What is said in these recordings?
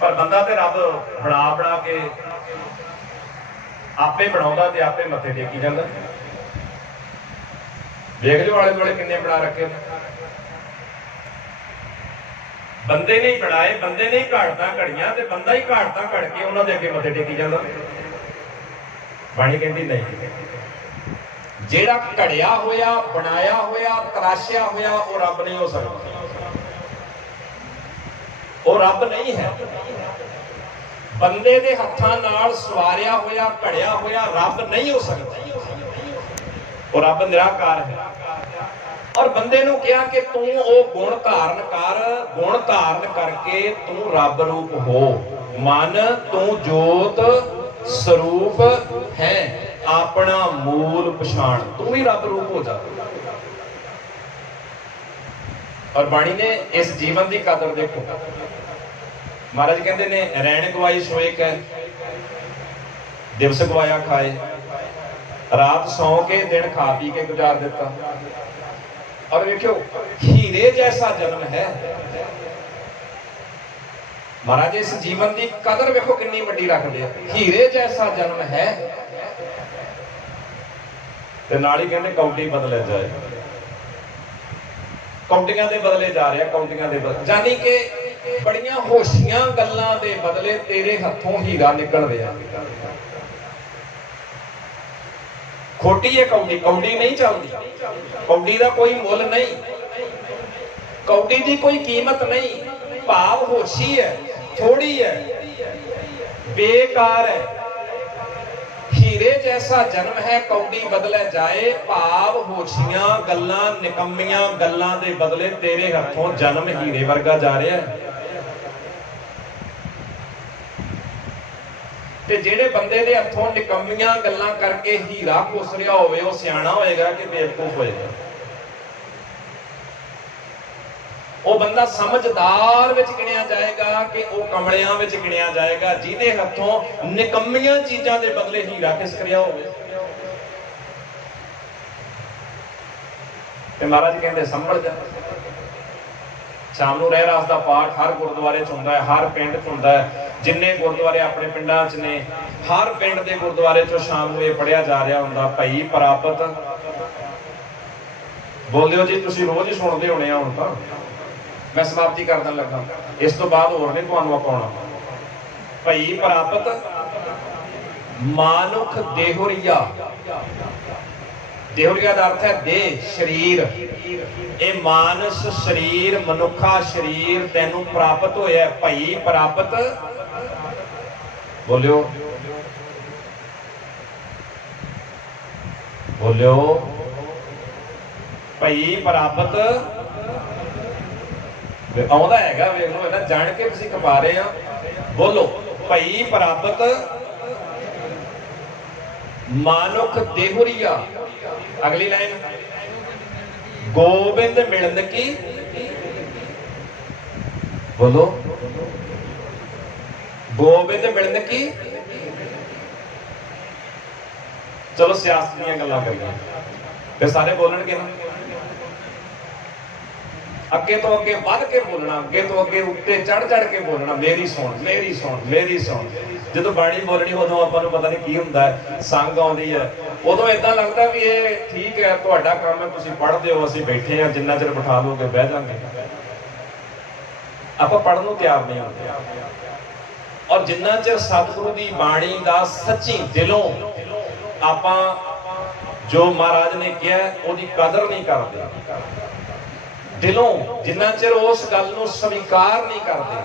ਪਰ ਬੰਦਾ ਤੇ ਰੱਬ ਬਣਾ ਬਣਾ ਕੇ ਆਪੇ ਬਣਾਉਂਦਾ ਤੇ ਆਪੇ ਮੱਥੇ ਟੇਕੀ ਜਾਂਦਾ। ਵੇਖ ਲਿਓ ਆਲੇ ਦੁਆਲੇ ਕਿੰਨੇ ਬਣਾ ਰੱਖੇ ਬੰਦੇ ਨੇ ਹੀ ਬਣਾਏ, ਬੰਦੇ ਨੇ ਹੀ ਘਾੜਤਾਂ ਘੜੀਆਂ ਤੇ ਬੰਦਾ ਹੀ ਘਾੜਤਾਂ ਘੜ ਕੇ ਉਹਨਾਂ ਦੇ ਅੱਗੇ ਮੱਥੇ ਟੇਕੀ ਜਾਂਦਾ। ਬਾਣੀ ਕਹਿੰਦੀ ਨਹੀਂ। ਜਿਹੜਾ ਘੜਿਆ ਹੋਇਆ, ਬਣਾਇਆ ਹੋਇਆ, ਤਰਾਸ਼ਿਆ ਹੋਇਆ, ਉਹ ਰੱਬ ਨਹੀਂ ਹੋ ਸਕਦਾ। ਉਹ ਰੱਬ ਨਹੀਂ ਹੈ। ਬੰਦੇ ਦੇ ਹੱਥਾਂ ਨਾਲ ਸਵਾਰਿਆ ਹੋਇਆ ਘੜਿਆ ਹੋਇਆ ਰੱਬ ਨਹੀਂ ਹੋ ਸਕਦਾ। ਉਹ ਰੱਬ ਨਿਰਾਕਾਰ ਹੈ। ਔਰ ਬੰਦੇ ਨੂੰ ਕਿਹਾ ਕਿ ਤੂੰ ਉਹ ਗੁਣ ਧਾਰਨ ਕਰ, ਗੁਣ ਧਾਰਨ ਕਰਕੇ ਤੂੰ ਰੱਬ ਰੂਪ ਹੋ। ਮਨ, ਤੂੰ ਜੋਤ, ਸਰੂਪ ਹੈ। ਆਪਣਾ ਮੂਲ ਪਛਾਣ। ਤੂੰ ਵੀ ਰੱਬ ਰੂਪ ਹੋ ਜਾ। ਔਰ ਬਾਣੀ ਨੇ ਇਸ ਜੀਵਨ ਦੀ ਕਦਰ ਦੇਖੋ। ਮਹਾਰਾਜ ਕਹਿੰਦੇ ਨੇ ਰੈਣ ਗਵਾਈ ਸੋਏ ਕੈ ਦਿਵਸ ਗਵਾਇਆ ਖਾਏ। ਰਾਤ ਸੌ ਕੇ ਦਿਨ ਖਾ ਪੀ ਕੇ ਗੁਜ਼ਾਰ ਦਿੱਤਾ। ਔਰ ਵੇਖਿਓ, ਹੀਰੇ ਜੈਸਾ ਜਨਮ ਹੈ। ਮਹਾਰਾਜ, ਇਸ ਜੀਵਨ ਦੀ ਕਦਰ ਵੇਖੋ ਕਿੰਨੀ ਵੱਡੀ ਰੱਖਦੇ ਆ। ਹੀਰੇ ਜੈਸਾ ਜਨਮ ਹੈ। ਤੇ ਨਾਲ ਹੀ ਕਹਿੰਦੇ, ਕੌਂਟੀ ਬਦਲੇ ਜਾਏ। ਕੌਂਟੀਆਂ ਦੇ ਬਦਲੇ ਜਾ ਰਿਹਾ, ਕੌਂਟੀਆਂ ਦੇ ਬਦਲੇ ਜਾਨੀ ਕਿ ਬੜੀਆਂ ਹੋਸ਼ੀਆਂ ਗੱਲਾਂ ਦੇ ਬਦਲੇ ਤੇਰੇ ਹੱਥੋਂ ਹੀਰਾ ਨਿਕਲ ਰਿਹਾ ਖੋਟੀ ਹੈ ਕੌਡੀ ਕੌਡੀ ਨਹੀਂ ਚੱਲਦੀ। ਕੌਡੀ ਦਾ ਕੋਈ ਮੁੱਲ ਨਹੀਂ। ਕੌਡੀ ਦੀ ਕੋਈ ਕੀਮਤ ਨਹੀਂ। ਭਾਵ ਹੋਸ਼ੀ ਹੈ ਥੋੜੀ ਹੈ ਬੇਕਾਰ ਹੈ ਹੀਰੇ ਜੈਸਾ ਜਨਮ ਹੈ ਕੌਡੀ ਬਦਲੇ ਜਾਏ, ਭਾਵ ਹੋਸ਼ੀਆਂ, ਗੱਲਾਂ ਨਿਕੰਮੀਆਂ, ਗੱਲਾਂ ਦੇ ਬਦਲੇ ਤੇਰੇ ਹੱਥੋਂ ਜਨਮ ਹੀਰੇ ਵਰਗਾ ਜਾ ਰਿਹਾ ਹੈ। ਤੇ ਜਿਹੜੇ ਬੰਦੇ ਦੇ ਹੱਥੋਂ ਨਿਕੰਮੀਆਂ ਗੱਲਾਂ ਕਰਕੇ ਹੀਰਾ ਕੋਸ ਰਿਹਾ ਹੋਵੇ, ਉਹ ਸਿਆਣਾ ਹੋਏਗਾ ਕਿ ਬੇਵਕੂਫ ਹੋਏਗਾ? ਉਹ ਬੰਦਾ ਸਮਝਦਾਰ ਵਿੱਚ ਗਿਣਿਆ ਜਾਏਗਾ ਕਿ ਉਹ ਕਮਲਿਆਂ ਵਿੱਚ ਗਿਣਿਆ ਜਾਏਗਾ, ਜਿਹਦੇ ਹੱਥੋਂ ਨਿਕੰਮੀਆਂ ਚੀਜ਼ਾਂ ਦੇ ਬਦਲੇ ਹੀਰਾ ਖਿਸਕ ਹੋਵੇ। ਤੇ ਮਹਾਰਾਜ ਕਹਿੰਦੇ, ਸੰਭਲ ਜਾ। ਸ਼ਾਮ ਨੂੰ ਰਹਿ ਰਾਸ ਦਾ ਪਾਠ ਹਰ ਗੁਰਦੁਆਰੇ 'ਚ ਹੁੰਦਾ ਹੈ, ਹਰ ਪਿੰਡ 'ਚ ਹੁੰਦਾ ਹੈ। ਜਿੰਨੇ ਗੁਰਦੁਆਰੇ ਆਪਣੇ ਪਿੰਡਾਂ 'ਚ ਨੇ, ਹਰ ਪਿੰਡ ਦੇ ਗੁਰਦੁਆਰੇ 'ਚੋਂ ਸ਼ਾਮ ਨੂੰ ਇਹ ਪੜਿਆ ਜਾ ਰਿਹਾ ਹੁੰਦਾ, ਭਈ ਪ੍ਰਾਪਤ। ਬੋਲਦੇ ਹੋ ਜੀ, ਤੁਸੀਂ ਰੋਜ਼ ਹੀ ਸੁਣਦੇ ਹੋਣੇ ਆ ਹੁਣ ਤਾਂ। ਮੈਂ ਸਮਾਪਤੀ ਕਰਨ ਲੱਗਾ ਇਸ ਤੋਂ ਬਾਅਦ ਹੋਰ ਨਹੀਂ ਤੁਹਾਨੂੰ ਆਪਾਉਣਾ ਭਈ ਪ੍ਰਾਪਤ ਮਾਨੁਖ ਦੇਹੁਰੀਆ। ਦੇਹੁਰੀਆ ਦਾ ਅਰਥ ਹੈ ਦੇਹ, ਸਰੀਰ। ਇਹ ਮਾਨਸ ਸਰੀਰ, ਮਨੁੱਖਾ ਸਰੀਰ ਤੈਨੂੰ ਪ੍ਰਾਪਤ ਹੋਇਆ ਭਈ ਪ੍ਰਾਪਤ ਬੋਲਿਓ। ਬੋਲਿਓ। ਭਈ ਪ੍ਰਾਪਤ ਆਉਂਦਾ ਹੈਗਾ, ਵੇਖ ਲਓ ਇਹਨਾਂ, ਜਾਣ ਕੇ ਤੁਸੀਂ ਕਪਾ ਰਹੇ ਆ। ਬੋਲੋ, ਭਈ ਪ੍ਰਾਪਤ ਮਾਨੁਖ ਦੇਹੁਰੀਆ। ਅਗਲੀ ਲਾਈਨ। ਗੋਬਿੰਦ ਮਿਲਨ ਕੀ? ਬੋਲੋ। ਗੋਬਿੰਦ ਮਿਲਨ ਕੀ? ਚਲੋ ਸਿਆਸਤ ਦੀਆਂ ਗੱਲਾਂ ਕਰੀਏ। ਫਿਰ ਸਾਰੇ ਬੋਲਣਗੇ ਨਾ। ਅੱਗੇ ਤੋਂ ਅੱਗੇ ਵੱਧ ਕੇ ਬੋਲਣਾ, ਅੱਗੇ ਤੋਂ ਅੱਗੇ ਉੱਤੇ ਚੜ ਚੜ ਕੇ ਬੋਲਣਾ, ਮੇਰੀ ਸੁਣ ਮੇਰੀ ਸੁਣ ਮੇਰੀ ਸੁਣ। ਜਦੋਂ ਬਾਣੀ ਬੋਲਣੀ, ਉਦੋਂ ਆਪਾਂ ਨੂੰ ਪਤਾ ਨਹੀਂ ਕੀ ਹੁੰਦਾ ਸੰਗ ਆਉਂਦੀ ਹੈ। ਉਦੋਂ ਇਦਾਂ ਲੱਗਦਾ ਵੀ ਇਹ ਠੀਕ ਹੈ, ਤੁਹਾਡਾ ਕੰਮ ਹੈ, ਤੁਸੀਂ ਪੜ੍ਹਦੇ ਹੋ, ਅਸੀਂ ਬੈਠੇ ਹਾਂ, ਜਿੰਨਾ ਚਿਰ ਬਿਠਾ ਲੋਗੇ ਬਹਿ ਜਾਾਂਗੇ। ਆਪਾਂ ਪੜਨ ਨੂੰ ਤਿਆਰ ਨਹੀਂ ਹੁੰਦੇ। ਔਰ ਜਿੰਨਾ ਚਿਰ ਸਤਿਗੁਰੂ ਦੀ ਬਾਣੀ ਦਾ ਸੱਚੀ ਦਿਲੋਂ ਆਪਾਂ ਜੋ ਮਹਾਰਾਜ ਨੇ ਕਿਹਾ, ਉਹਦੀ ਕਦਰ ਨਹੀਂ ਕਰਦੇ। ਦਿਲੋਂ ਜਿੰਨਾ ਚਿਰ ਉਸ ਗੱਲ ਨੂੰ ਸਵੀਕਾਰ ਨਹੀਂ ਕਰਦੇ।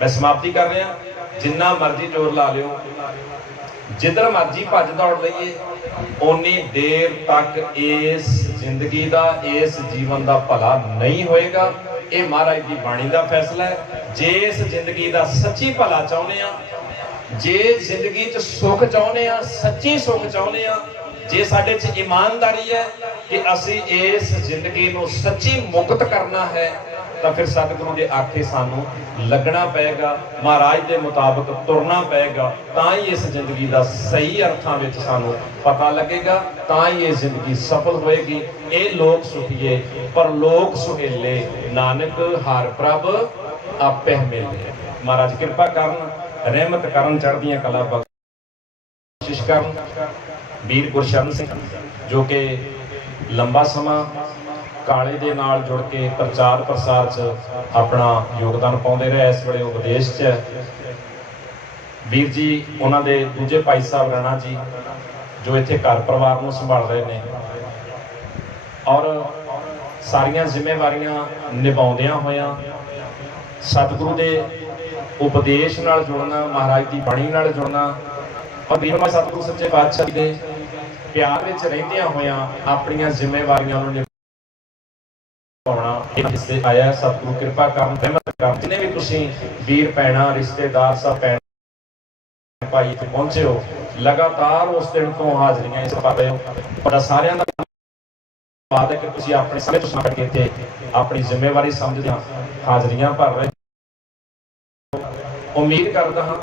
ਮੈਂ ਸਮਾਪਤੀ ਕਰ ਰਿਹਾ। ਜਿੰਨਾ ਮਰਜ਼ੀ ਜ਼ੋਰ ਲਾ ਲਿਓ। ਜਿੱਧਰ ਮਰਜ਼ੀ ਭੱਜ ਦੌੜ ਲਈਏ, ਓਨੀ ਦੇਰ ਤੱਕ ਇਸ ਜ਼ਿੰਦਗੀ ਦਾ, ਇਸ ਜੀਵਨ ਦਾ ਭਲਾ ਨਹੀਂ ਹੋਏਗਾ। ਇਹ ਮਹਾਰਾਜ ਦੀ ਬਾਣੀ ਦਾ ਫੈਸਲਾ ਹੈ। ਜੇ ਇਸ ਜ਼ਿੰਦਗੀ ਦਾ ਸੱਚੀ ਭਲਾ ਚਾਹੁੰਦੇ ਆ ਜੇ ਜ਼ਿੰਦਗੀ 'ਚ ਸੁੱਖ ਚਾਹੁੰਦੇ ਆ ਸੱਚੀ ਸੁੱਖ ਚਾਹੁੰਦੇ ਆ ਜੇ ਸਾਡੇ 'ਚ ਇਮਾਨਦਾਰੀ ਹੈ ਕਿ ਅਸੀਂ ਇਸ ਜ਼ਿੰਦਗੀ ਨੂੰ ਸੱਚੀ ਮੁਕਤ ਕਰਨਾ ਹੈ, ਤਾਂ ਫਿਰ ਸਤਿਗੁਰੂ ਦੇ ਆਖੇ ਸਾਨੂੰ ਲੱਗਣਾ ਪਏਗਾ, ਮਹਾਰਾਜ ਦੇ ਮੁਤਾਬਕ ਤੁਰਨਾ ਪਏਗਾ, ਤਾਂ ਹੀ ਇਸ ਜ਼ਿੰਦਗੀ ਦਾ ਸਹੀ ਅਰਥਾਂ ਵਿੱਚ ਸਾਨੂੰ ਪਤਾ ਲੱਗੇਗਾ, ਤਾਂ ਹੀ ਇਹ ਜ਼ਿੰਦਗੀ ਸਫਲ ਹੋਏਗੀ। ਇਹ ਲੋਕ ਸੁਖੀਏ, ਪਰ ਲੋਕ ਸੁਹੇਲੇ, ਨਾਨਕ ਹਰ ਪ੍ਰਭ ਆਪੇ ਮਿਲੇ ਮਹਾਰਾਜ ਕਿਰਪਾ ਕਰਨ, ਰਹਿਮਤ ਕਰਨ, ਚੜ੍ਹਦੀਆਂ ਕਲਾ ਬਖਸ਼ਿਸ਼ ਕਰਨ। ਵੀਰ ਗੁਰਸ਼ਰਨ ਸਿੰਘ, ਜੋ ਕਿ ਲੰਬਾ ਸਮਾਂ ਕਾਲੇ ਦੇ ਨਾਲ ਜੁੜ ਕੇ ਪ੍ਰਚਾਰ ਪ੍ਰਸਾਰ 'ਚ ਆਪਣਾ ਯੋਗਦਾਨ ਪਾਉਂਦੇ ਰਹੇ, ਇਸ ਵੇਲੇ ਉਪਦੇਸ਼ 'ਚ ਵੀਰ ਜੀ, ਉਹਨਾਂ ਦੇ ਦੂਜੇ ਭਾਈ ਸਾਹਿਬ ਰਾਣਾ ਜੀ, ਜੋ ਇੱਥੇ ਘਰ ਪਰਿਵਾਰ ਨੂੰ ਸੰਭਾਲ ਰਹੇ ਨੇ। ਔਰ ਸਾਰੀਆਂ ਜ਼ਿੰਮੇਵਾਰੀਆਂ ਨਿਭਾਉਂਦਿਆਂ ਹੋਇਆਂ ਸਤਿਗੁਰੂ ਦੇ ਉਪਦੇਸ਼ ਨਾਲ ਜੁੜਨਾ, ਮਹਾਰਾਜ ਦੀ ਬਾਣੀ ਨਾਲ ਜੁੜਨਾ, ਔਰ ਵੀਰਮਾ ਸਤਿਗੁਰੂ ਸੱਚੇ ਪਾਤਸ਼ਾਹ ਦੇ ਪਿਆਰ ਵਿੱਚ ਰਹਿੰਦਿਆਂ ਹੋਇਆਂ ਆਪਣੀਆਂ ਜ਼ਿੰਮੇਵਾਰੀਆਂ ਨੂੰ ਨਿਭਾਉਣਾ ਇਹ ਹਿੱਸੇ ਆਇਆ ਸਤਿਗੁਰੂ ਕਿਰਪਾ ਕਰਨ, ਰਹਿਮਤ ਕਰਨ ਜਿਨੇ ਵੀ ਤੁਸੀਂ ਵੀਰ ਭੈਣਾਂ, ਰਿਸ਼ਤੇਦਾਰ ਸਭ ਭੈਣ, ਭਾਈ ਇੱਥੇ ਪਹੁੰਚੇ ਹੋ, ਲਗਾਤਾਰ ਉਸ ਦਿਨ ਤੋਂ ਹਾਜ਼ਰੀਆਂ ਇਸ ਪਾ ਰਹੇ ਹੋ ਤੁਹਾਡਾ ਸਾਰਿਆਂ ਦਾ ਧੰਨਵਾਦ ਹੈ ਕਿ ਤੁਸੀਂ ਆਪਣੇ ਸਮੇਂ ਤੋਂ ਸਮਝ ਕੇ ਇੱਥੇ ਆਪਣੀ ਜ਼ਿੰਮੇਵਾਰੀ ਸਮਝਦੇ ਹਾਜ਼ਰੀਆਂ ਭਰ ਰਹੇ ਹੋ। ਉਮੀਦ ਕਰਦਾ ਹਾਂ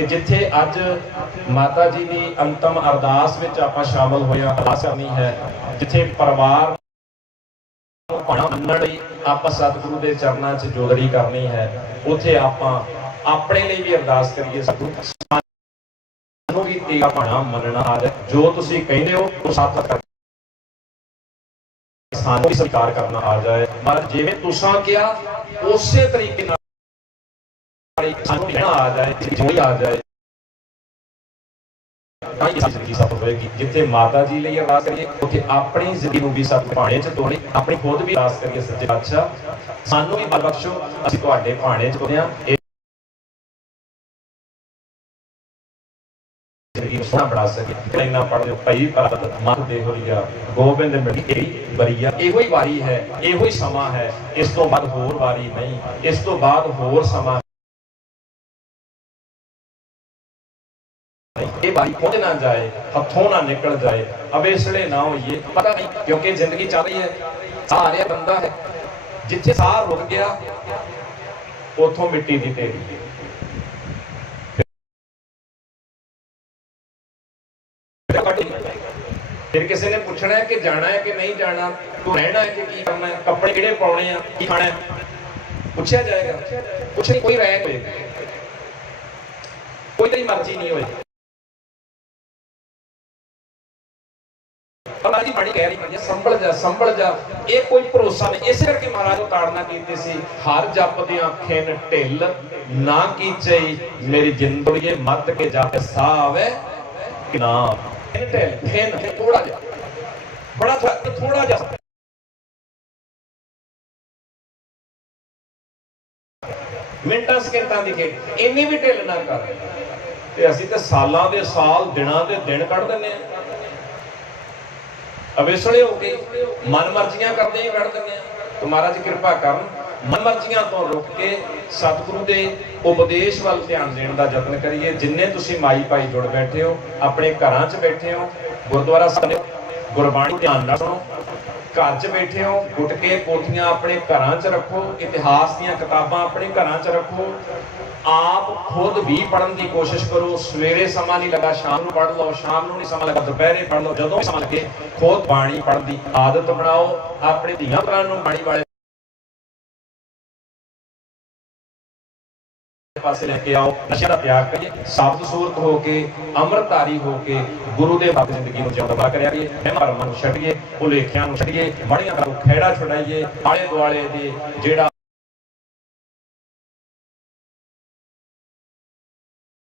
ਕਿ ਜਿੱਥੇ ਅੱਜ ਮਾਤਾ ਜੀ ਦੀ ਅੰਤਮ ਅਰਦਾਸ ਵਿੱਚ ਆਪਾਂ ਸ਼ਾਮਲ ਹੋਏ ਅਰਦਾਸ ਕਰਨੀ ਹੈ, ਜਿੱਥੇ ਪਰਿਵਾਰ ਲਈ ਆਪਾਂ ਸਤਿਗੁਰੂ ਦੇ ਚਰਨਾਂ 'ਚ ਜੋਦੜੀ ਕਰਨੀ ਹੈ, ਉੱਥੇ ਆਪਾਂ ਆਪਣੇ ਲਈ ਵੀ ਅਰਦਾਸ ਕਰੀਏ ਸਤਿਗੁਰੂ। ਸਾਨੂੰ ਵੀ ਤੇਰਾ ਪਾਣਾ ਮੰਨਣਾ ਆ ਜਾਏ ਜੋ ਤੁਸੀਂ ਕਹਿੰਦੇ ਹੋ, ਉਹ ਸੱਚ ਕਰ ਸਾਨੂੰ ਵੀ ਸਵੀਕਾਰ ਕਰਨਾ ਆ ਜਾਏ। ਪਰ ਜਿਵੇਂ ਤੁਸੀਂ ਕਿਹਾ, ਉਸੇ ਤਰੀਕੇ ਨਾਲ ਸਾਨੂੰ ਕਹਿਣਾ ਆ ਜਾਏ ਜਿਵੇਂ ਆ ਜਾਏ ਤਾਂ ਹੀ ਜ਼ਿੰਦਗੀ ਸਫਲ ਹੋਏਗੀ। ਜਿੱਥੇ ਮਾਤਾ ਜੀ ਲਈ ਅਰਦਾਸ ਕਰੀਏ, ਉੱਥੇ ਆਪਣੀ ਜ਼ਿੰਦਗੀ ਨੂੰ ਵੀ ਸਤ ਭਾਣੇ ਚ ਤੋੜੀ, ਆਪਣੀ ਖੁਦ ਵੀ ਅਰਦਾਸ ਕਰੀਏ ਸੱਚੇ ਪਾਤਸ਼ਾਹ। ਸਾਨੂੰ ਵੀ ਬਲ ਬਖਸ਼ੋ, ਅਸੀਂ ਤੁਹਾਡੇ ਭਾਣੇ ਚ ਤੁਰੇ ਹਾਂ ਜ਼ਿੰਦਗੀ ਸੋਹਣਾ ਬਣਾ ਸਕੇ ਇੰਨਾ ਪੜ੍ਹ ਲਿਓ ਭਈ ਮਨ ਦੇ ਹੋਰੀਆ ਗੋਬਿੰਦ ਮਿਲੀ ਇਹ ਬਰੀਆ ਇਹੋ ਹੀ ਵਾਰੀ ਹੈ, ਇਹੋ ਹੀ ਸਮਾਂ ਹੈ। ਇਸ ਤੋਂ ਬਾਅਦ ਹੋਰ ਵਾਰੀ ਨਹੀਂ। ਇਸ ਤੋਂ ਬਾਅਦ ਹੋਰ ਸਮਾਂ ਇਹ ਭਾਈ ਪਹੁੰਚ ਨਾ ਜਾਏ, ਹੱਥੋਂ ਨਾ ਨਿਕਲ ਜਾਏ। ਅਵੇਸਲੇ ਨਾ ਹੋਈਏ। ਪਤਾ ਨਹੀਂ ਕਿਉਂਕਿ ਜ਼ਿੰਦਗੀ ਚੱਲ ਰਹੀ ਹੈ। ਸਾਹ ਬੰਦਾ ਹੈ। ਜਿੱਥੇ ਸਾਹ ਰੁਕ ਗਿਆ, ਉਥੋਂ ਮਿੱਟੀ ਦੀ ਢੇਰੀ ਫਿਰ ਕਿਸੇ ਨੇ ਪੁੱਛਣਾ ਹੈ ਕਿ ਜਾਣਾ ਹੈ ਕਿ ਨਹੀਂ ਜਾਣਾ, ਤੂੰ ਰਹਿਣਾ ਹੈ ਕਿ ਕੀ ਕਰਨਾ ਹੈ, ਕੱਪੜੇ ਕਿਹੜੇ ਪਾਉਣੇ ਆ, ਕੀ ਖਾਣਾ ਹੈ? ਪੁੱਛਿਆ ਜਾਏਗਾ। ਕੁਛ ਨਹੀਂ ਕੋਈ ਰਹਿ ਹੋਏ ਕੋਈ ਤੇਰੀ ਮਰਜ਼ੀ ਨਹੀਂ ਹੋਏ ਅੱਲਾਹ ਦੀ ਬਾਣੀ ਕਹਿ ਰਹੀ ਸੰਭਲ ਜਾ ਸੰਭਲ ਜਾ। ਇਹ ਕੋਈ ਭਰੋਸਾ ਨਹੀਂ। ਇਸੇ ਕਰਕੇ ਮਹਾਰਾਜ ਉਤਾੜਨਾ ਕੀਤੀ ਸੀ। ਹਰ ਜਪਦਿਆਂ ਖਿਨ ਢਿੱਲ ਨਾ ਕੀਚਈ ਮੇਰੀ ਜਿੰਦੜੀਏ ਮੱਤ ਕੇ ਜਾ ਕੇ ਨਾ ਖਿਨ ਢਿੱਲ ਖਿਨ ਥੋੜਾ ਜਿਹਾ। ਬੜਾ ਥੋੜਾ ਜਿਹਾ। ਮਿੰਟਾਂ, ਸਕਿੰਟਾਂ ਦੀ ਖੇਡ ਇੰਨੀ ਵੀ ਢਿੱਲ ਨਾ ਕਰ। ਤੇ ਅਸੀਂ ਤੇ ਸਾਲਾਂ ਦੇ, ਸਾਲ, ਦਿਨਾਂ ਦੇ ਦਿਨ ਕੱਢ ਦਿੰਨੇ ਆ ਅਵੇਸਲੇ ਹੋ ਕੇ ਮਨ ਕਰਦੇ ਹੀ ਕੱਢ ਦਿੰਦੇ ਆ। ਤੇ ਮਹਾਰਾਜ ਕਿਰਪਾ ਕਰਨ, ਮਨ ਮਰਜ਼ੀਆਂ ਤੋਂ ਰੁਕ ਕੇ ਸਤਿਗੁਰੂ ਦੇ ਉਪਦੇਸ਼ ਵੱਲ ਧਿਆਨ ਦੇਣ ਦਾ ਯਤਨ ਕਰੀਏ। ਜਿੰਨੇ ਤੁਸੀਂ ਮਾਈ ਭਾਈ ਜੁੜ ਬੈਠੇ ਹੋ, ਆਪਣੇ ਘਰਾਂ 'ਚ ਬੈਠੇ ਹੋ, ਗੁਰਦੁਆਰਾ ਸਾਹਿਬ, ਗੁਰਬਾਣੀ ਧਿਆਨ ਨਾਲ ਸੁਣੋ। ਘਰ 'ਚ ਬੈਠੇ ਹੋ ਗੁਟਕੇ ਪੋਥੀਆਂ ਆਪਣੇ ਘਰਾਂ 'ਚ ਰੱਖੋ, ਇਤਿਹਾਸ ਦੀਆਂ ਕਿਤਾਬਾਂ ਆਪਣੇ ਘਰਾਂ 'ਚ ਰੱਖੋ। ਆਪ ਖੁਦ ਵੀ ਪੜਨ ਦੀ ਕੋਸ਼ਿਸ਼ ਕਰੋ, ਸਵੇਰੇ ਸਮਾਂ ਨਹੀਂ ਲੱਗਾ, ਸ਼ਾਮ ਨੂੰ ਪੜ ਲਓ, ਸ਼ਾਮ ਨੂੰ ਨਹੀਂ ਸਮਾਂ ਲੱਗਾ, ਦੁਪਹਿਰੇ ਪੜ ਲਓ, ਜਦੋਂ ਸਮਾਂ ਲੱਗੇ, ਖੁਦ ਬਾਣੀ ਪੜਨ ਦੀ ਆਦਤ ਬਣਾਓ, ਆਪਣੇ ਧੀਆਂ ਭਰਾ ਨੂੰ ਬਾਣੀ ਵਾਲੇ ਪਾਸੇ ਲੈ ਕੇ ਆਓ। ਨਸ਼ਿਆਂ ਦਾ ਤਿਆਗ ਕਰੀਏ। ਸਾਬਤ ਸੂਰਤ ਹੋ ਕੇ, ਅੰਮ੍ਰਿਤਧਾਰੀ ਹੋ ਕੇ ਗੁਰੂ ਦੇ ਬਾਤ ਜ਼ਿੰਦਗੀ ਨੂੰ ਜਿਉਂਦਾ ਕਰਿਆ ਕਰੀਏ ਮਹਿਮਾਨ ਨੂੰ ਛੱਡੀਏ, ਭੁਲੇਖਿਆਂ ਨੂੰ ਛੱਡੀਏ ਮੜੀਆਂ ਦਾ ਖੇੜਾ ਛੁਡਾਈਏ, ਆਲੇ ਦੁਆਲੇ ਦੇ ਜਿਹੜਾ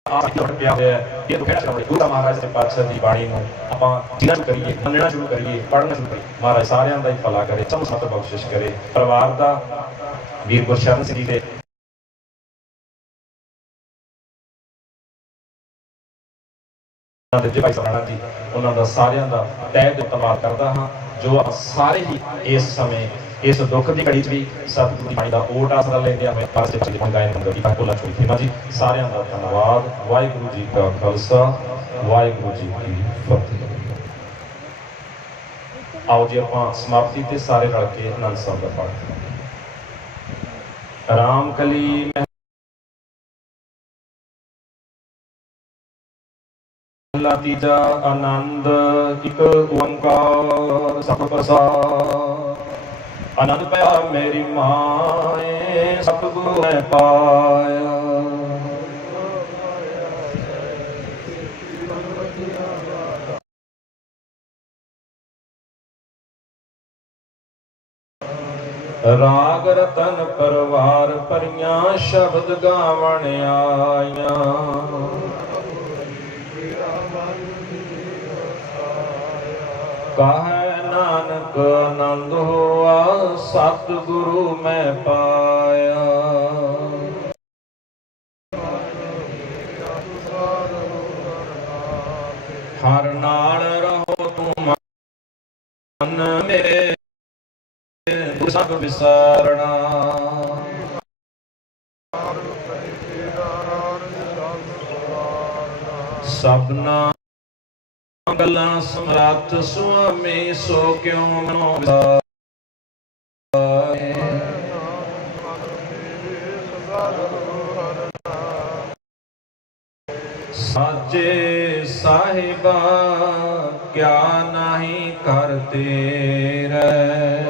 ਆਪ ਪਿਆ ਹੋਇਆ ਇਹ ਤੋਂ ਖੇੜਾ ਗੁਰੂ ਮਹਾਰਾਜ ਦੇ ਪਾਤਸ਼ਾਹ ਦੀ ਬਾਣੀ ਨੂੰ ਆਪਾਂ ਜੀਣਾ ਸ਼ੁਰੂ ਕਰੀਏ, ਮੰਨਣਾ ਸ਼ੁਰੂ ਕਰੀਏ, ਪੜ੍ਹਨਾ ਸ਼ੁਰੂ ਕਰੀਏ। ਮਹਾਰਾਜ ਸਾਰਿਆਂ ਦਾ ਹੀ ਭਲਾ ਕਰੇ, ਸਭ ਸਤ ਬਖਸ਼ਿਸ਼ ਕਰੇ। ਪਰਿਵਾਰ ਦਾ ਵੀਰ ਗੁਰਸ਼ਰਨ ਸਿੰਘ ਦੇ ਉਹਨਾਂ ਭਾਈ ਸਰਾਣਾ ਜੀ, ਉਹਨਾਂ ਦਾ ਸਾਰਿਆਂ ਦਾ ਤਹਿ ਦਿਲ ਧੰਨਵਾਦ ਕਰਦਾ ਹਾਂ, ਜੋ ਸਾਰੇ ਹੀ ਇਸ ਸਮੇਂ, ਇਸ ਦੁੱਖ ਦੀ ਘੜੀ 'ਚ ਵੀ ਸਤਿਗੁਰੂ ਦੀ ਬਾਣੀ ਦਾ ਓਟ ਆਸਰਾ ਲੈਂਦੇ ਆ, ਮੈਂ ਪਾਸੇ ਚੱਲੇ ਪੰਗਾਇਨ ਮੰਦਰ ਦੀ ਕੋਲਾ ਚੋਈ ਥੀਮਾ ਜੀ। ਸਾਰਿਆਂ ਦਾ ਧੰਨਵਾਦ। ਵਾਹਿਗੁਰੂ ਜੀ ਕਾ ਖਾਲਸਾ, ਵਾਹਿਗੁਰੂ ਜੀ ਕੀ ਫਤਿਹ। ਆਓ ਜੀ ਆਪਾਂ ਸਮਾਪਤੀ ਤੇ ਸਾਰੇ ਰਲ ਕੇ ਆਨੰਦ ਸਾਹਿਬ ਦਾ ਪਾਠ ਰਾਮ ਕਲੀ ਮਹਲਾ ਤੀਜਾ ਆਨੰਦ, ਇੱਕ ਓੰਕਾਰ ਸਤਿ ਪ੍ਰਸਾਦ। ਆਨੰਦ ਪਿਆ ਮੇਰੀ ਮਾਏ, ਸਤਿਗੁਰੂ ਮੈਂ ਪਾਇਆ। ਰਾਗ ਰਤਨ ਪਰਵਾਰ ਪਰੀਆਂ ਸ਼ਬਦ ਗਾਵਣ ਆਈਆਂ। ਕਹੈ ਨਾਨਕ ਆਨੰਦ ਹੋਆ, ਸਤਿਗੁਰੂ ਮੈਂ ਪਾਇਆ। ਹਰ ਨਾਲ ਰਹੋ ਤੂੰ ਮਨ ਮੇਰੇ ਸਭ ਵਿਸਾਰਣਾ। ਸਭਨਾ ਕਲਾ ਸਮਰੱਥ ਸੁਆਮੀ ਸੋ ਕਿਉ ਮਨੋ ਵਿਸਾਰੇ? ਸਾਚੇ ਸਾਹਿਬਾ, ਕਿਆ ਨਹੀਂ ਕਰ ਤੇਰੇ?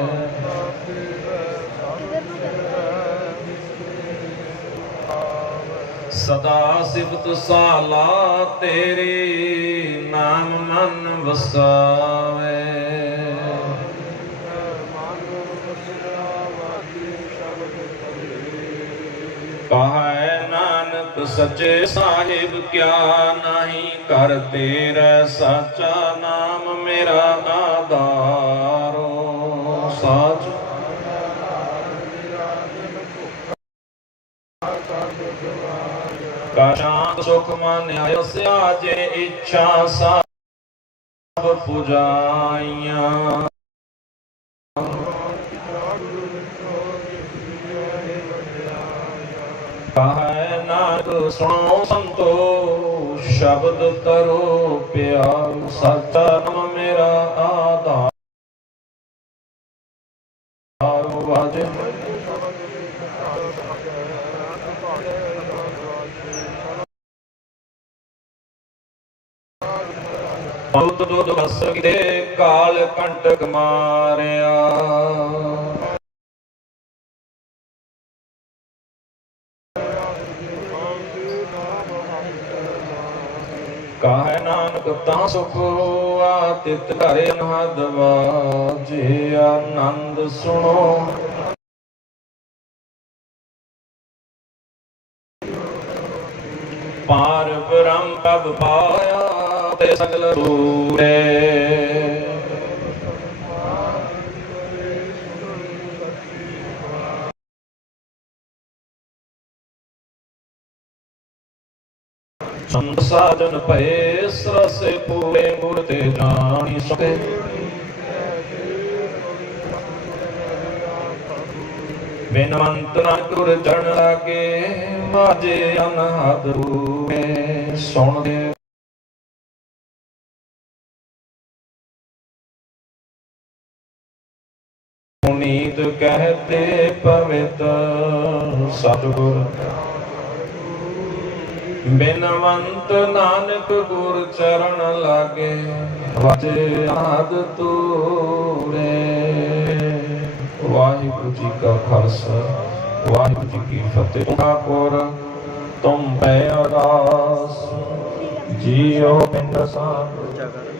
ਸਦਾ ਸਿਫਤ ਸਾਲਾ ਤੇਰੇ। ਮਨ ਵਸਾਵੇ। ਕਹੈ ਨਾਨਕ ਸੱਚੇ ਸਾਹਿਬ, ਕਿਆ ਨਹੀਂ ਕਰ ਤੇਰਾ ਸਾਚਾ ਨਾਮ ਮੇਰਾ ਆਧਾਰੋ। ਸਾਚ। ਕਾ ਸ਼ਾਂਤ ਸੁਖ ਮਨ ਆਇਓ ਸਿਆਜੇ, ਇੱਛਾ ਸਭ ਪੁਜਾਈਆਂ। ਕਹੈ ਨਾਨਕ ਸੁਣੋ ਸੰਤੋ ਸ਼ਬਦ ਕਰੋ ਪਿਆਰ ਸੱਚਾ ਮੇਰਾ ਆਧਾਰ। ਵਾਜੇ ਬਹੁਤ ਦੁੱਧ ਵਸ ਦੇ ਕਾਲ ਕੰਟਕ ਮਾਰਿਆ। ਕਾਹੈ ਨਾਨਕ ਤਾਂ ਸੁਖ ਹੋਆ, ਤਿਤ ਘਰੇ ਅਨਹਦ ਵਾਜੇ, ਆਨੰਦ ਸੁਣੋ। ਪਾਰ ਬ੍ਰਹਮ ਪਬ ਪਾਇਆ ਤੇ ਸਗਲ ਸੂਰੇ ਸੰਤ ਸਾਜਨ ਭਏ ਸਰਸੇ ਪੂਰੇ ਮੂਰਤੇ ਜਾਣੀ ਸਕੇ। ਬਿਨਵੰਤ ਨਾ ਗੁਰ ਚਰਨ ਲਾਗੇ ਮਾਜੇ ਅਨਹਦ ਰੂਏ ਸੁਣ ਦੇ ਕਹਤੇ ਪਵਿੱਤ ਸਤਿਗੁਰ। ਬਿਨਵੰਤ ਨਾਨਕ ਗੁਰ ਚਰਨ ਲਾਗੇ, ਵਾਜੇ ਆਦ ਤੂਰੇ ਵਾਹਿਗੁਰੂ ਜੀ ਕਾ ਖਾਲਸਾ, ਵਾਹਿਗੁਰੂ ਜੀ ਕੀ ਫਤਿਹ। ਠਾਕੁਰ, ਤੁਮ ਪੈ ਅਰਦਾਸ, ਜੀਓ ਬਿੰਦ ਸਾਧ।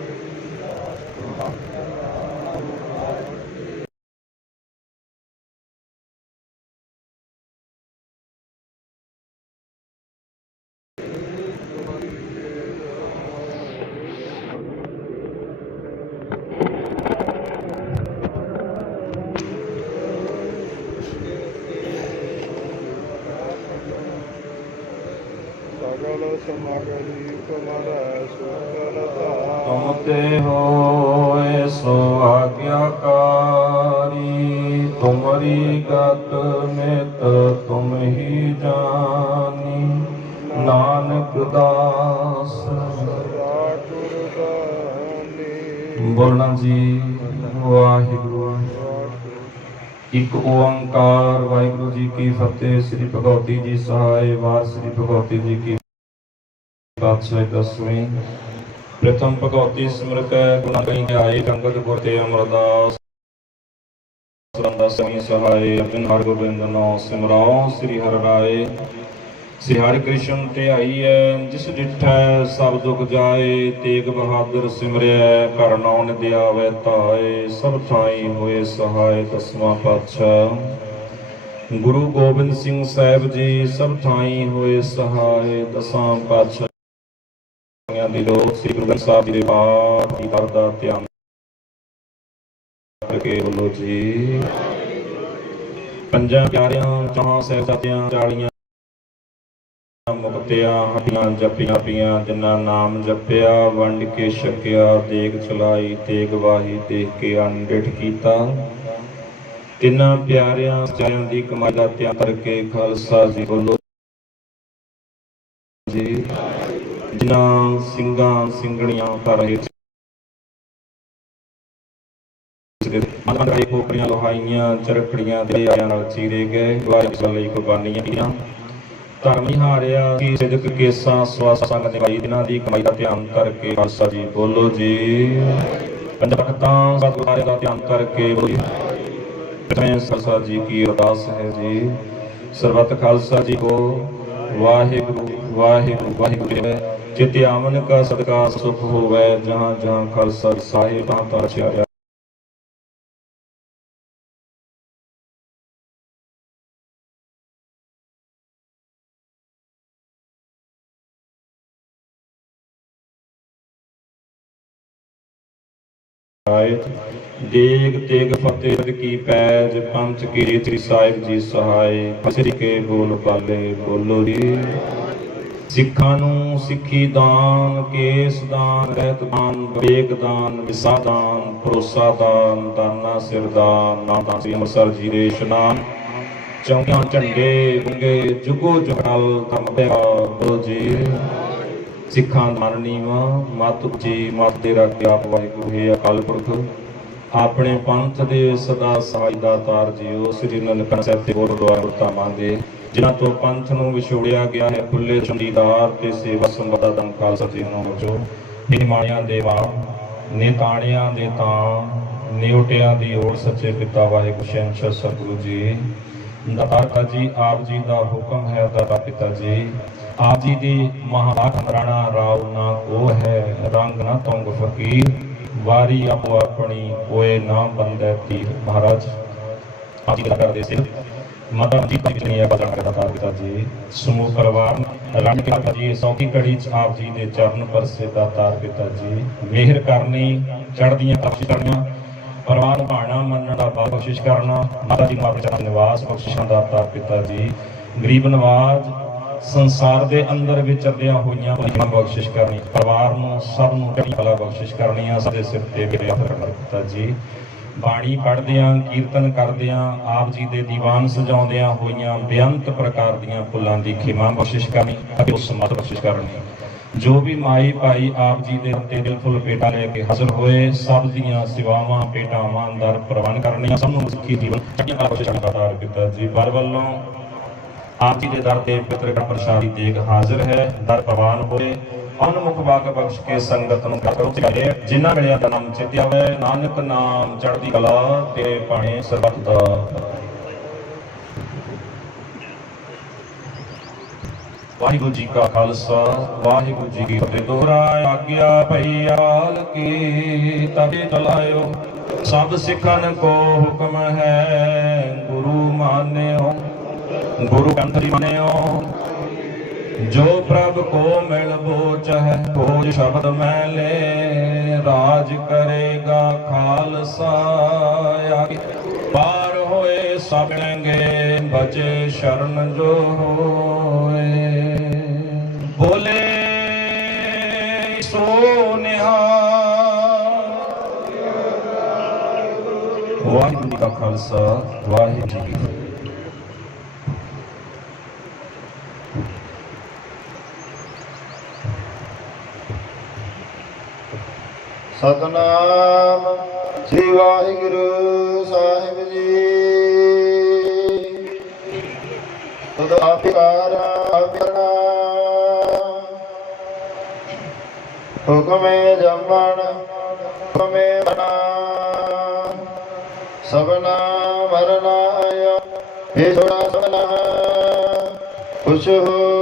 ਤੁਮ ਤੇ ਹੋਏ ਸੋ ਆਗਿਆਕਾਰੀ, ਤੁਮਰੀ ਗਤ ਮਿਤ ਤੁਮ ਹੀ ਜਾਨੀ ਨਾਨਕ ਦਾਸ ਬੋਲਣਾ ਜੀ ਵਾਹਿਗੁਰੂ। ਇੱਕ ਓੰਕਾਰ ਵਾਹਿਗੁਰੂ ਜੀ ਕੀ ਫਤਿਹ, ਸ੍ਰੀ ਭਗਵਤੀ ਜੀ ਸਹਾਇ ਵਾਰ ਸ੍ਰੀ ਭਗਵਤੀ ਜੀ ਕੀ ਪਾਤਸ਼ਾਹ ਦਸਵੀਂ ਪ੍ਰਥਮ ਭਗਵਤੀ ਸਿਮਰਤ ਗੁਣਾ ਕਹੀਂ ਆਏ ਗੰਗਤ ਗੁਰ ਤੇ ਅਮਰਦਾਸ। ਸਰੰਦਾ ਸਹੀ ਸਹਾਏ, ਅਰਜਨ ਹਰ ਗੋਬਿੰਦ ਨਾਮ ਸਿਮਰਾਓ, ਸ੍ਰੀ ਹਰਿ ਰਾਏ। ਸ੍ਰੀ ਹਰਿ ਕ੍ਰਿਸ਼ਨ ਧਿਆਈਐ ਜਿਸ ਡਿਠੈ ਸਭ ਦੁਖ ਜਾਏ, ਤੇਗ ਬਹਾਦਰ ਸਿਮਰਿਐ, ਘਰ ਨਾਉ ਨਿਦ ਆਵੈ ਸਭ ਥਾਈ ਹੋਏ ਸਹਾਇ ਦਸਵਾਂ ਪਾਤਸ਼ਾਹ। ਗੁਰੂ ਗੋਬਿੰਦ ਸਿੰਘ ਸਾਹਿਬ ਜੀ, ਸਭ ਥਾਈ ਹੋਏ ਸਹਾਇ ਦਸਾਂ ਪਾਤਸ਼ਾਹ। ਦੀ ਲੋਕ ਸ੍ਰੀ ਗੁਰੂ ਗ੍ਰੰਥ ਸਾਹਿਬ ਜੀ ਦੇ ਪਾਠ ਦੀ ਦਰ ਦਾ ਧਿਆਨ ਕਰਕੇ ਬੋਲੋ ਜੀ। ਪੰਜਾਂ ਪਿਆਰਿਆਂ ਚੌਹਾਂ ਸਾਹਿਬਜ਼ਾਦਿਆਂ ਚਾਲੀਆਂ ਮੁਕਤਿਆਂ, ਹੱਡੀਆਂ ਜਪੀਆਂ ਪੀਆਂ ਜਿਨ੍ਹਾਂ ਨਾਮ ਜਪਿਆ, ਵੰਡ ਕੇ ਛਕਿਆ, ਦੇਗ ਚਲਾਈ ਤੇ ਗਵਾਹੀ ਦੇਖ ਕੇ ਅਨਡਿਠ ਕੀਤਾ। ਤਿੰਨਾਂ ਪਿਆਰਿਆਂ, ਸਚਾਈਆਂ ਦੀ ਕਮਾਈ ਦਾ ਧਿਆਨ ਕਰਕੇ ਖਾਲਸਾ ਜੀ ਬੋਲੋ ਜੀ ਜਿਨ੍ਹਾਂ ਸਿੰਘਾਂ, ਸਿੰਘਣੀਆਂ ਕਰ ਰਹੇ ਮਨ ਰਾਏ ਕੋਕਰੀਆਂ ਲੋਹਾਈਆਂ, ਚਰਖੜੀਆਂ ਤੇ ਆਇਆਂ ਨਾਲ ਚੀਰੇ ਗਏ। ਗਵਾਹ ਲਈ ਕੁਰਬਾਨੀਆਂ ਕੀਤੀਆਂ। ਧਰਮ ਨਿਹਾਰਿਆ ਕੀ ਸਿਦਕ ਕੇਸਾਂ, ਸਵਾਸ ਸੰਗ ਨਿਭਾਈ ਦਿਨਾਂ ਦੀ ਕਮਾਈ ਦਾ ਧਿਆਨ ਕਰਕੇ ਖਾਲਸਾ ਜੀ ਬੋਲੋ ਜੀ। ਪੰਜ ਸਤਿਗੁਰਾਂ ਦਾ ਧਿਆਨ ਕਰਕੇ ਬੋਲੀ ਮੈਂ ਸਰਸਾ ਜੀ ਕੀ ਅਰਦਾਸ ਹੈ ਜੀ। ਸਰਬਤ ਖਾਲਸਾ ਜੀ ਕੋ ਵਾਹਿਗੁਰੂ ਵਾਹਿਗੁਰੂ ਵਾਹਿਗੁਰੂ ਜੀ ਚਿਤ ਆਮਨ ਕਾ ਸਦਕਾ ਸੁਖ ਹੋਵੇ, ਜਹਾਂ ਜਹਾਂ ਖਾਲਸਾ ਸਾਹਿਬ ਤਾਂ ਚਾਰਿਆ। ਆਇਤ, ਦੇਗ ਤੇਗ ਫਤਿਹ ਕੀ ਪੈਜ ਪੰਚ ਕੀ ਸ੍ਰੀ ਸਾਹਿਬ ਜੀ ਸਹਾਇ ਫਸਰੀ ਕੇ ਬੋਲ ਪਾਲੇ ਬੋਲੋ ਜੀ। ਸਿੱਖਾਂ ਨੂੰ ਸਿੱਖੀ ਦਾਨ, ਕੇਸ ਦਾਨ, ਰਹਿਤ ਦਾਨ ਬੇਗ ਦਾਨ ਵਿਸਾ ਦਾਨ, ਭਰੋਸਾ ਦਾਨ, ਦਾਨਾ ਸਿਰ ਦਾਨ, ਨਾਮ ਸ੍ਰੀ ਅੰਮ੍ਰਿਤਸਰ ਜੀ ਦੇ ਇਸ਼ਨਾਨ। ਚੌਂਕਿਆਂ ਝੰਡੇ ਵੰਗੇ ਜੁਗੋ ਜੁਗਲ ਧਰਮ ਪਿਆ ਜੀ। ਸਿੱਖਾਂ ਦਾ ਮਨ ਨੀਵਾ, ਮਤ ਜੀ ਮਤ ਦੇ ਰੱਖਿਆ ਆਪ ਵਾਹਿਗੁਰੂ, ਹੈ ਅਕਾਲ ਪੁਰਖ। ਆਪਣੇ ਪੰਥ ਦੇ ਸਦਾ ਸਹਾਈ ਦਾਤਾਰ ਜੀਓ, ਸ੍ਰੀ ਨਨਕਾਣਾ ਸਾਹਿਬ ਤੇ ਗੁਰਦੁਆਰਾ ਗੁਰਧਾਮਾਂ ਦੇ ਜਿਨ੍ਹਾਂ ਤੋਂ ਪੰਥ ਨੂੰ ਵਿਛੋੜਿਆ ਗਿਆ ਹੈ ਖੁੱਲੇ ਚੰਡੀਦਾਰ ਤੇ ਸੇਵਾ ਸੰਬੰਧਾ ਦਮ ਖਾਲਸਾ ਜੀ ਨੂੰ ਬਚੋ ਨਿਮਾਣਿਆਂ ਦੇ ਵਾ ਨੇਤਾਣਿਆਂ ਦੇ ਤਾਂ ਨਿਉਟਿਆਂ ਦੀ ਓਟ ਸੱਚੇ ਪਿਤਾ ਵਾਹਿਗੁਰੂ ਸ਼ਹਿਨशाह ਸਤਿਗੁਰੂ ਜੀ। ਦਾਤਾ ਜੀ, ਆਪ ਜੀ ਦਾ ਹੁਕਮ ਹੈ, ਦਾਤਾ ਪਿਤਾ ਜੀ। ਆਪ ਜੀ ਦੀ ਮਹਾਰਾਜ ਮਰਾਣਾ ਰਾਉ ਨਾ ਕੋ ਹੈ, ਰੰਗ ਨਾ ਤੰਗ ਫਕੀਰ, ਵਾਰੀ ਆਪੋ ਆਪਣੀ ਕੋਏ ਨਾ ਬੰਦੈ ਤੀਰ। ਮਹਾਰਾਜ, ਆਪ ਜੀ ਦਾ ਕਰਦੇ ਸੀ। ਮਾਤਾ ਜੀ ਦੀ ਕਿਤਨੀ ਹੈ ਬਦਲ ਕਰਦਾ ਤਾ ਪਿਤਾ ਜੀ। ਸਮੂਹ ਪਰਿਵਾਰ ਰੰਗ ਸੌਖੀ ਘੜੀ ਚ ਆਪ ਜੀ ਦੇ ਚਰਨ ਪਰਸੇ ਦਾ ਤਾਰ ਪਿਤਾ ਜੀ। ਮਿਹਰ ਕਰਨੀ, ਚੜ੍ਹਦੀਆਂ ਬਖਸ਼ ਕਰਨੀਆਂ, ਪਰਿਵਾਰ ਨੂੰ ਭਾਣਾ ਮੰਨਣ ਦਾ ਬਖਸ਼ਿਸ਼ ਕਰਨਾ, ਮਾਤਾ ਜੀ ਨੂੰ ਚਰਨ ਨਿਵਾਸ ਬਖਸ਼ਿਸ਼ਾਂ ਦਾ ਤਾਰ ਪਿਤਾ ਜੀ। ਗਰੀਬ ਨਵਾਜ, ਸੰਸਾਰ ਦੇ ਅੰਦਰ ਵਿਚਰਦਿਆਂ ਹੋਈਆਂ ਭਲੀਆਂ ਬਖਸ਼ਿਸ਼ ਕਰਨੀ ਪਰਿਵਾਰ ਨੂੰ ਸਭ ਨੂੰ ਚੜ੍ਹਦੀ ਕਲਾ ਬਖਸ਼ਿਸ਼ ਕਰਨੀ ਆ ਸਾਡੇ ਸਿਰ ਤੇ ਮੇਰੇ ਹੱਥ ਪਿਤਾ ਜੀ। ਬਾਣੀ ਪੜ੍ਹਦਿਆਂ, ਕੀਰਤਨ ਕਰਦਿਆਂ, ਆਪ ਜੀ ਦੇ ਦੀਵਾਨ ਸਜਾਉਂਦਿਆਂ ਹੋਈਆਂ ਬੇਅੰਤ ਪ੍ਰਕਾਰ ਦੀਆਂ ਫੁੱਲਾਂ ਦੀ ਖਿਮਾ ਬਖਸ਼ਿਸ਼ ਕਰਨੀ ਅਤੇ ਉਸ ਸਮਤ ਬਖਸ਼ਿਸ਼ ਕਰਨੀ। ਜੋ ਵੀ ਮਾਈ ਭਾਈ ਆਪ ਜੀ ਦੇ ਉੱਤੇ ਦਿਲ ਫੁੱਲ ਪੇਟਾ ਲੈ ਕੇ ਹਾਜ਼ਰ ਹੋਏ, ਸਭ ਦੀਆਂ ਸੇਵਾਵਾਂ ਪੇਟਾਵਾਂ ਦਰ ਪ੍ਰਵਾਨ ਕਰਨੀਆਂ, ਸਭ ਨੂੰ ਸਿੱਖੀ ਜੀਵਨ ਚੜ੍ਹਦੀਆਂ ਬਖਸ਼ਿਸ਼ ਕਰਦਾ ਪਿਤਾ ਜੀ। ਪਰ ਵੱਲੋਂ ਆਪ ਜੀ ਦੇ ਦਰ ਤੇ ਪਿਤਰ ਦਾ ਪ੍ਰਸ਼ਾਦੀ ਦੇਗ ਹਾਜ਼ਰ ਹੈ। ਦਰ ਪ੍ਰਵਾਨ ਹੋਏ ਅਨਮੁਖ ਬਾਗ ਬਖਸ਼ ਕੇ ਸੰਗਤ ਨੂੰ ਕਰੋ ਚਾਹੇ ਜਿਨ੍ਹਾਂ ਮਿਲਿਆ ਦਾ ਨਾਮ ਚਿਤਿਆ ਹੋਵੇ, ਨਾਨਕ ਨਾਮ ਚੜ੍ਹਦੀ ਕਲਾ ਤੇਰੇ ਪਾਣੇ ਸਰਬੱਤ ਦਾ। ਵਾਹਿਗੁਰੂ ਜੀ ਕਾ ਖਾਲਸਾ, ਵਾਹਿਗੁਰੂ ਜੀ ਕੀ ਫਤਿਹ। ਦੋਹਰਾ ਆਗਿਆ ਭਈ ਆਲ ਕੀ ਤਬੇ ਚਲਾਇਓ ਸਭ ਸਿੱਖਨ ਕੋ ਹੁਕਮ ਹੈ, ਗੁਰੂ ਮਾਨਿਓ, ਗੁਰੂ ਕੰਠੀ ਮੰਨਿਓ। ਜੋ ਪ੍ਰਭ ਕੋ ਮਿਲ ਬੋਚ ਹੈ ਭੋਜ ਸ਼ਬਦ ਮੈਲੇ ਰਾਜ ਕਰੇਗਾ ਖਾਲਸਾ ਪਾਰ ਹੋਏ ਸਭਣਗੇ ਬਚੇ ਸ਼ਰਨ ਜੋ ਹੋਏ। ਬੋਲੇ, ਸੋ ਨਿਹਾਲ। ਵਾਹਿਗੁਰੂ ਜੀ ਕਾ ਖਾਲਸਾ, ਵਾਹਿਗੁਰੂ ਜੀ ਕੀ ਫਤਿਹ। ਸਤਨਾਮ ਸ੍ਰੀ ਵਾਹਿਗੁਰੂ ਸਾਹਿਬ ਜੀ। ਤੁਧ ਆਪਿਕਾਰਾ ਆਪਣਾ ਹੁਕਮੇ ਜਮਣ, ਹੁਕਮੇ ਬਣਾ ਸਭਨਾ ਜੇ ਛੋੜਾ ਸਭਨਾ। ਖੁਸ਼ ਹੋ